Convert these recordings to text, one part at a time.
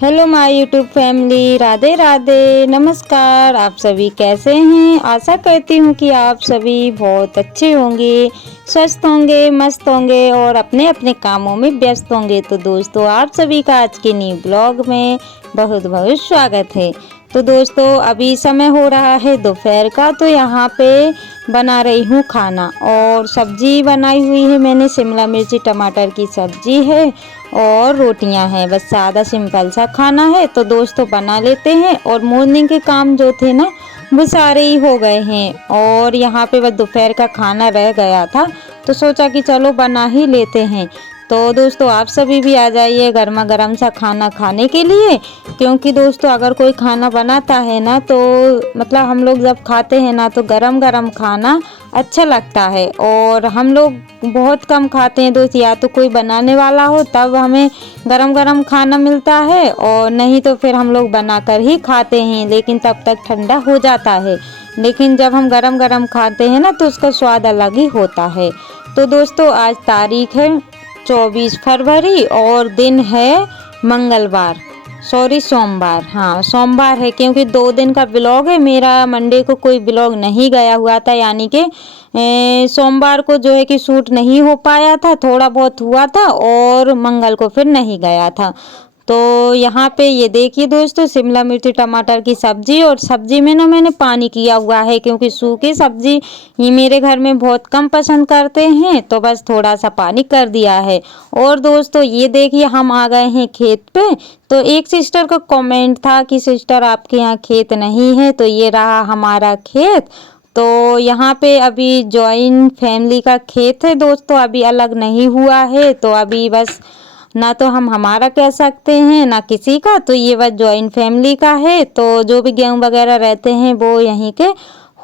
Hello my YouTube family, Radhe Radhe, नमस्कार। आप सभी कैसे हैं? आशा करती हूँ कि आप सभी बहुत अच्छे होंगे, स्वस्थ होंगे, मस्त होंगे और अपने अपने कामों में व्यस्त होंगे। तो दोस्तों, आप सभी का आज के न्यू ब्लॉग में बहुत बहुत स्वागत है। तो दोस्तों, अभी समय हो रहा है दोपहर का, तो यहाँ पे बना रही हूँ खाना और सब्जी बनाई हुई है मैंने। शिमला मिर्ची टमाटर की सब्जी है और रोटियां हैं। बस सादा सिंपल सा खाना है, तो दोस्तों बना लेते हैं। और मॉर्निंग के काम जो थे ना, वो सारे ही हो गए हैं और यहाँ पे बस दोपहर का खाना रह गया था, तो सोचा कि चलो बना ही लेते हैं। तो दोस्तों, आप सभी भी आ जाइए गर्मा गर्म सा खाना खाने के लिए, क्योंकि दोस्तों अगर कोई खाना बनाता है ना, तो मतलब हम लोग जब खाते हैं ना, तो गरम गरम खाना अच्छा लगता है। और हम लोग बहुत कम खाते हैं दोस्त, या तो कोई बनाने वाला हो तब हमें गरम गरम खाना मिलता है, और नहीं तो फिर हम लोग बनाकर ही खाते हैं, लेकिन तब तक ठंडा हो जाता है। लेकिन जब हम गरम गरम खाते हैं ना, तो उसका स्वाद अलग ही होता है। तो दोस्तों, आज तारीख है 24 फरवरी और दिन है मंगलवार, सॉरी सोमवार। हाँ, सोमवार है, क्योंकि 2 दिन का ब्लॉग है मेरा। मंडे को कोई ब्लॉग नहीं गया हुआ था, यानी कि सोमवार को जो है कि शूट नहीं हो पाया था, थोड़ा बहुत हुआ था, और मंगल को फिर नहीं गया था। तो यहाँ पे ये देखिए दोस्तों, शिमला मिर्ची टमाटर की सब्जी, और सब्जी में ना मैंने पानी किया हुआ है, क्योंकि सूखी सब्जी ये मेरे घर में बहुत कम पसंद करते हैं, तो बस थोड़ा सा पानी कर दिया है। और दोस्तों ये देखिए, हम आ गए हैं खेत पे। तो एक सिस्टर का कमेंट था कि सिस्टर आपके यहाँ खेत नहीं है, तो ये रहा हमारा खेत। तो यहाँ पे अभी जॉइंट फैमिली का खेत है दोस्तों, अभी अलग नहीं हुआ है। तो अभी बस ना तो हम हमारा कह सकते हैं ना किसी का, तो ये बस जॉइंट फैमिली का है। तो जो भी गेहूँ वगैरह रहते हैं वो यहीं के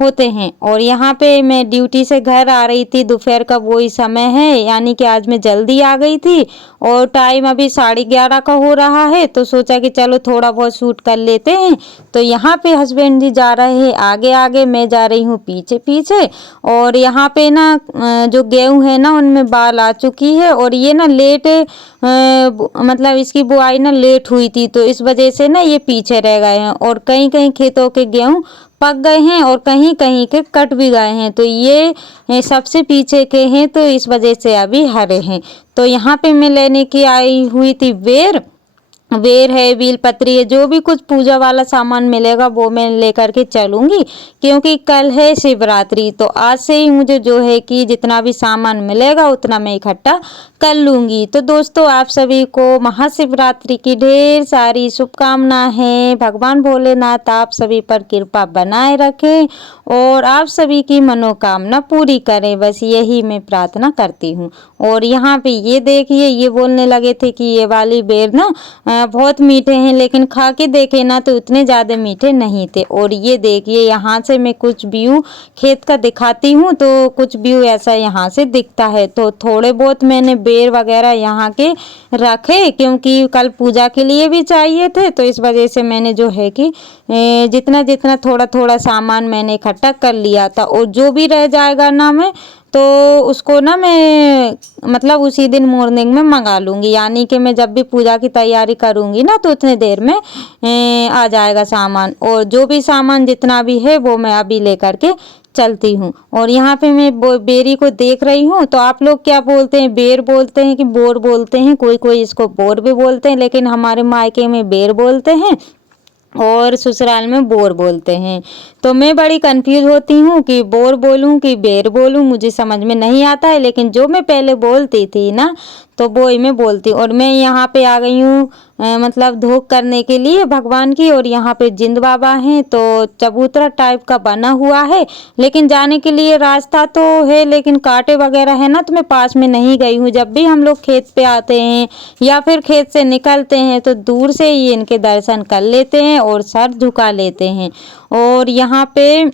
होते हैं। और यहाँ पे मैं ड्यूटी से घर आ रही थी, दोपहर का वही समय है, यानी कि आज मैं जल्दी आ गई थी। और टाइम अभी 11:30 का हो रहा है, तो सोचा कि चलो थोड़ा बहुत शूट कर लेते हैं। तो यहाँ पे हस्बैंड जी जा रहे हैं आगे आगे, मैं जा रही हूँ पीछे पीछे। और यहाँ पे ना जो गेहूँ है ना, उनमें बाल आ चुकी है, और ये ना लेट मतलब इसकी बुआई ना लेट हुई थी, तो इस वजह से ना ये पीछे रह गए हैं। और कहीं कहीं खेतों के गेहूँ पक गए हैं और कहीं कहीं के कट भी गए हैं, तो ये सबसे पीछे के हैं, तो इस वजह से अभी हरे हैं। तो यहाँ पे मैं लेने की आई हुई थी बेर बेर है, बेल पत्री है, जो भी कुछ पूजा वाला सामान मिलेगा वो मैं लेकर के चलूंगी, क्योंकि कल है शिवरात्रि। तो आज से ही मुझे जो है कि जितना भी सामान मिलेगा उतना मैं इकट्ठा कर लूंगी। तो दोस्तों, आप सभी को महाशिवरात्रि की ढेर सारी शुभकामनाएं हैं। भगवान भोलेनाथ आप सभी पर कृपा बनाए रखें और आप सभी की मनोकामना पूरी करें, बस यही मैं प्रार्थना करती हूँ। और यहाँ पे ये देखिए, ये बोलने लगे थे कि ये वाली बेर ना बहुत मीठे हैं, लेकिन खा के देखे ना तो उतने ज़्यादा मीठे नहीं थे। और ये देखिए, यहाँ से मैं कुछ व्यू खेत का दिखाती हूँ, तो कुछ व्यू ऐसा यहाँ से दिखता है। तो थोड़े बहुत मैंने बेर वगैरह यहाँ के रखे, क्योंकि कल पूजा के लिए भी चाहिए थे, तो इस वजह से मैंने जो है कि जितना जितना थोड़ा थोड़ा सामान मैंने इकट्ठा कर लिया था। और जो भी रह जाएगा ना, मैं तो उसको ना मैं मतलब उसी दिन मॉर्निंग में मंगा लूँगी, यानी कि मैं जब भी पूजा की तैयारी करूँगी ना, तो उतने देर में आ जाएगा सामान। और जो भी सामान जितना भी है वो मैं अभी लेकर के चलती हूँ। और यहाँ पे मैं बेरी को देख रही हूँ, तो आप लोग क्या बोलते हैं, बेर बोलते हैं कि बोर बोलते हैं? कोई कोई इसको बोर भी बोलते हैं, लेकिन हमारे मायके में बेर बोलते हैं और ससुराल में बोर बोलते हैं। तो मैं बड़ी कंफ्यूज होती हूँ कि बोर बोलूँ कि बेर बोलूँ, मुझे समझ में नहीं आता है। लेकिन जो मैं पहले बोलती थी ना, तो वो ही मैं बोलती। और मैं यहाँ पे आ गई हूँ मतलब धूप करने के लिए भगवान की। और यहाँ पे जिंद बाबा हैं, तो चबूतरा टाइप का बना हुआ है, लेकिन जाने के लिए रास्ता तो है, लेकिन कांटे वगैरह है ना, तो मैं पास में नहीं गई हूँ। जब भी हम लोग खेत पे आते हैं या फिर खेत से निकलते हैं, तो दूर से ही इनके दर्शन कर लेते हैं और सर झुका लेते हैं। और यहाँ पे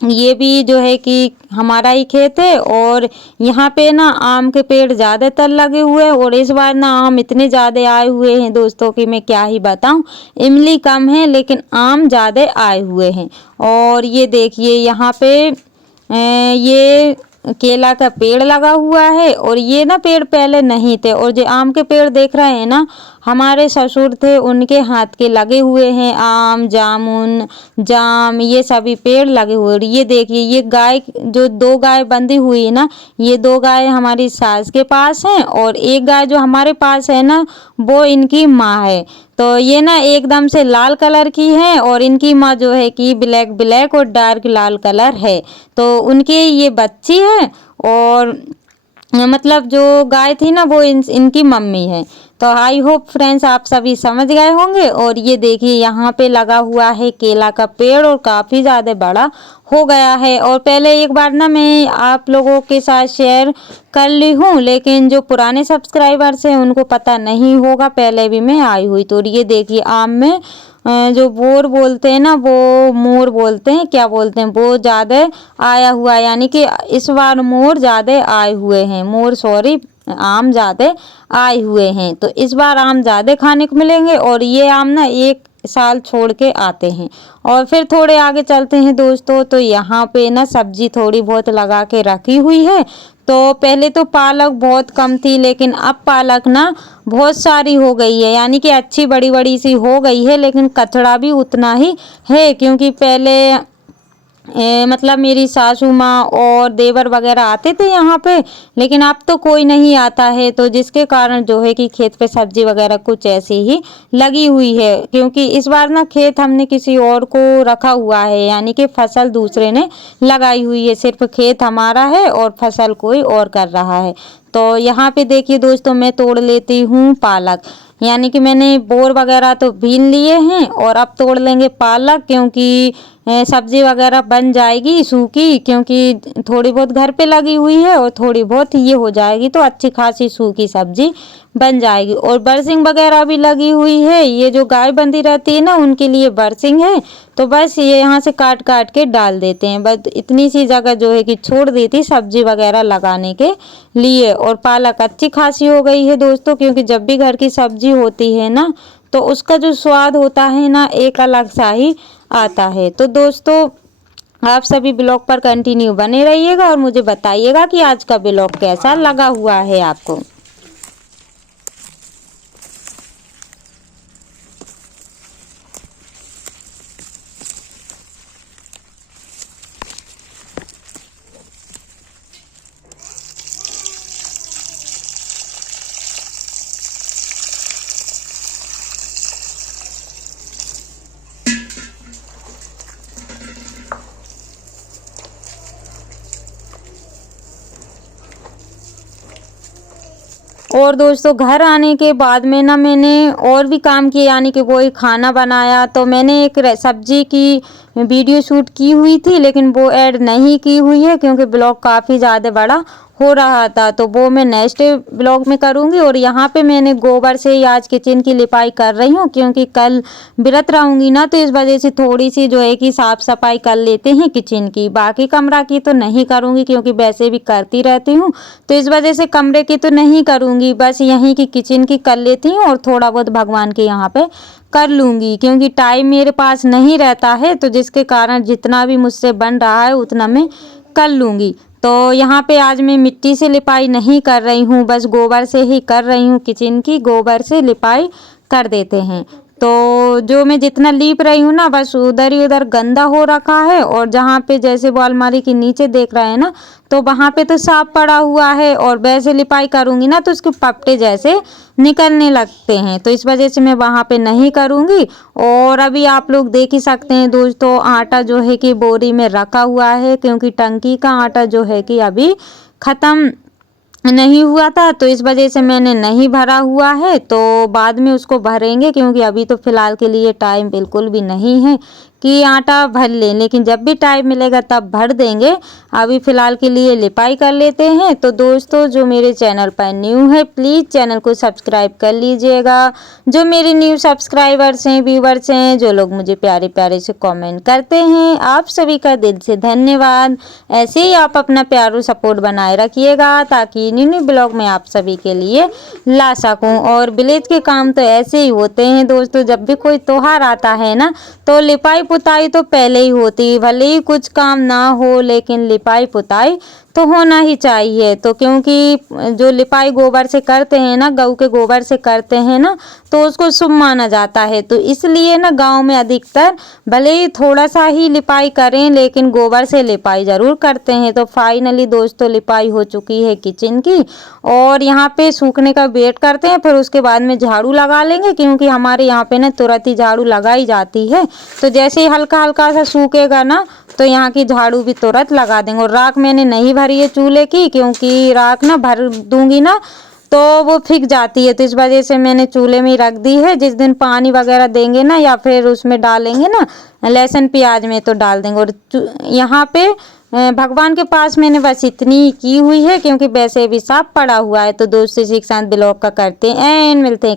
ये भी जो है कि हमारा ही खेत है, और यहाँ पे ना आम के पेड़ ज़्यादातर लगे हुए हैं। और इस बार ना आम इतने ज़्यादा आए हुए हैं दोस्तों कि मैं क्या ही बताऊँ। इमली कम है, लेकिन आम ज़्यादा आए हुए हैं। और ये देखिए, यहाँ पे ये केला का पेड़ लगा हुआ है और ये ना पेड़ पहले नहीं थे। और जो आम के पेड़ देख रहे हैं ना, हमारे ससुर थे उनके हाथ के लगे हुए हैं। आम, जामुन, जाम, ये सभी पेड़ लगे हुए। और ये देखिए, ये गाय, जो 2 गाय बंधी हुई है ना, ये 2 गाय हमारी सास के पास हैं और एक गाय जो हमारे पास है ना, वो इनकी माँ है। तो ये ना एकदम से लाल कलर की है और इनकी माँ जो है कि ब्लैक ब्लैक और डार्क लाल कलर है। तो उनके ये बच्ची है और मतलब जो गाय थी ना, वो इनकी मम्मी है। तो आई होप फ्रेंड्स आप सभी समझ गए होंगे। और ये देखिए, यहाँ पे लगा हुआ है केला का पेड़ और काफ़ी ज़्यादा बड़ा हो गया है। और पहले एक बार ना मैं आप लोगों के साथ शेयर कर ली हूँ, लेकिन जो पुराने सब्सक्राइबर्स हैं उनको पता नहीं होगा, पहले भी मैं आई हुई। तो ये देखिए, आम में जो बोर बोलते हैं ना, वो मोर बोलते हैं, क्या बोलते हैं, वो ज़्यादा आया हुआ है। यानी कि इस बार मोर ज़्यादा आए हुए हैं, मोर सॉरी, आम ज़्यादा आए हुए हैं। तो इस बार आम ज़्यादा खाने को मिलेंगे। और ये आम ना 1 साल छोड़ के आते हैं। और फिर थोड़े आगे चलते हैं दोस्तों, तो यहाँ पे ना सब्जी थोड़ी बहुत लगा के रखी हुई है। तो पहले तो पालक बहुत कम थी, लेकिन अब पालक ना बहुत सारी हो गई है। यानी कि अच्छी बड़ी बड़ी सी हो गई है, लेकिन कचड़ा भी उतना ही है। क्योंकि पहले मतलब मेरी सासू माँ और देवर वगैरह आते थे यहाँ पे, लेकिन अब तो कोई नहीं आता है। तो जिसके कारण जो है कि खेत पे सब्जी वगैरह कुछ ऐसी ही लगी हुई है। क्योंकि इस बार ना खेत हमने किसी और को रखा हुआ है, यानी कि फसल दूसरे ने लगाई हुई है, सिर्फ खेत हमारा है और फसल कोई और कर रहा है। तो यहाँ पे देखिए दोस्तों, मैं तोड़ लेती हूँ पालक। यानी कि मैंने बोर वगैरह तो बीन लिए हैं और अब तोड़ लेंगे पालक, क्योंकि सब्जी वगैरह बन जाएगी सूखी। क्योंकि थोड़ी बहुत घर पे लगी हुई है और थोड़ी बहुत ये हो जाएगी, तो अच्छी खासी सूखी सब्जी बन जाएगी। और बरसिंग वगैरह भी लगी हुई है। ये जो गाय बंधी रहती है ना, उनके लिए बरसिंग है। तो बस ये यहाँ से काट काट के डाल देते हैं। बस इतनी सी जगह जो है कि छोड़ दी थी सब्जी वगैरह लगाने के लिए। और पालक अच्छी खासी हो गई है दोस्तों, क्योंकि जब भी घर की सब्जी होती है ना, तो उसका जो स्वाद होता है ना, एक अलग सा ही आता है। तो दोस्तों, आप सभी ब्लॉग पर कंटिन्यू बने रहिएगा और मुझे बताइएगा कि आज का ब्लॉग कैसा लगा हुआ है आपको। और दोस्तों, घर आने के बाद में ना मैंने और भी काम किए, यानी कि वही खाना बनाया। तो मैंने एक सब्जी की वीडियो शूट की हुई थी, लेकिन वो ऐड नहीं की हुई है, क्योंकि ब्लॉग काफ़ी ज़्यादा बड़ा हो रहा था। तो वो मैं नेक्स्ट ब्लॉग में करूँगी। और यहाँ पे मैंने गोबर से ही आज किचन की लिपाई कर रही हूँ, क्योंकि कल व्रत रहूँगी ना, तो इस वजह से थोड़ी सी जो है कि साफ़ सफाई कर लेते हैं किचन की। बाकी कमरा की तो नहीं करूँगी, क्योंकि वैसे भी करती रहती हूँ। तो इस वजह से कमरे की तो नहीं करूँगी, बस यहीं की किचन की कर लेती हूँ और थोड़ा बहुत भगवान के यहाँ पे कर लूँगी। क्योंकि टाइम मेरे पास नहीं रहता है, तो जिसके कारण जितना भी मुझसे बन रहा है उतना मैं कर लूँगी। तो यहाँ पे आज मैं मिट्टी से लिपाई नहीं कर रही हूँ, बस गोबर से ही कर रही हूँ। किचन की गोबर से लिपाई कर देते हैं। तो जो मैं जितना लीप रही हूँ ना, बस उधर ही उधर गंदा हो रखा है। और जहाँ पे जैसे वो अलमारी के नीचे देख रहे हैं ना, तो वहाँ पे तो साफ पड़ा हुआ है। और वैसे लिपाई करूँगी ना, तो उसके पपटे जैसे निकलने लगते हैं। तो इस वजह से मैं वहाँ पे नहीं करूँगी। और अभी आप लोग देख ही सकते हैं दोस्तों, आटा जो है कि बोरी में रखा हुआ है, क्योंकि टंकी का आटा जो है कि अभी ख़त्म नहीं हुआ था। तो इस वजह से मैंने नहीं भरा हुआ है। तो बाद में उसको भरेंगे, क्योंकि अभी तो फ़िलहाल के लिए टाइम बिल्कुल भी नहीं है कि आटा भर लें, लेकिन जब भी टाइम मिलेगा तब भर देंगे। अभी फ़िलहाल के लिए लिपाई कर लेते हैं। तो दोस्तों, जो मेरे चैनल पर न्यू है, प्लीज़ चैनल को सब्सक्राइब कर लीजिएगा। जो मेरे न्यू सब्सक्राइबर्स हैं, व्यूवर्स हैं, जो लोग मुझे प्यारे प्यारे से कमेंट करते हैं, आप सभी का दिल से धन्यवाद। ऐसे ही आप अपना प्यार सपोर्ट बनाए रखिएगा, ताकि न्यू न्यू ब्लॉग में आप सभी के लिए ला सकूं। और विलेज के काम तो ऐसे ही होते हैं दोस्तों, जब भी कोई त्योहार आता है ना, तो लिपाई पुताई तो पहले ही होती है। भले ही कुछ काम ना हो, लेकिन लिपाई पुताई तो होना ही चाहिए। तो क्योंकि जो लिपाई गोबर से करते हैं ना, गऊ के गोबर से करते हैं ना, तो उसको शुभ माना जाता है। तो इसलिए ना गांव में अधिकतर भले ही थोड़ा सा ही लिपाई करें लेकिन गोबर से लिपाई ज़रूर करते हैं। तो फाइनली दोस्तों लिपाई हो चुकी है किचन की, और यहाँ पे सूखने का वेट करते हैं, फिर उसके बाद में झाड़ू लगा लेंगे, क्योंकि हमारे यहाँ पे ना तुरंत ही झाड़ू लगाई जाती है। तो जैसे ही हल्का हल्का सा सूखेगा ना, तो यहाँ की झाड़ू भी तुरंत लगा देंगे। और राख मैंने नहीं भरी है चूल्हे की, क्योंकि राख ना भर दूंगी ना तो वो फिक जाती है, तो इस वजह से मैंने चूल्हे में ही रख दी है। जिस दिन पानी वगैरह देंगे ना या फिर उसमें डालेंगे ना लहसुन प्याज में, तो डाल देंगे। और यहाँ पे भगवान के पास मैंने बस इतनी की हुई है, क्योंकि वैसे भी साफ पड़ा हुआ है। तो दोस्तों इसी के साथ ब्लॉग का करते हैं एंड मिलते हैं।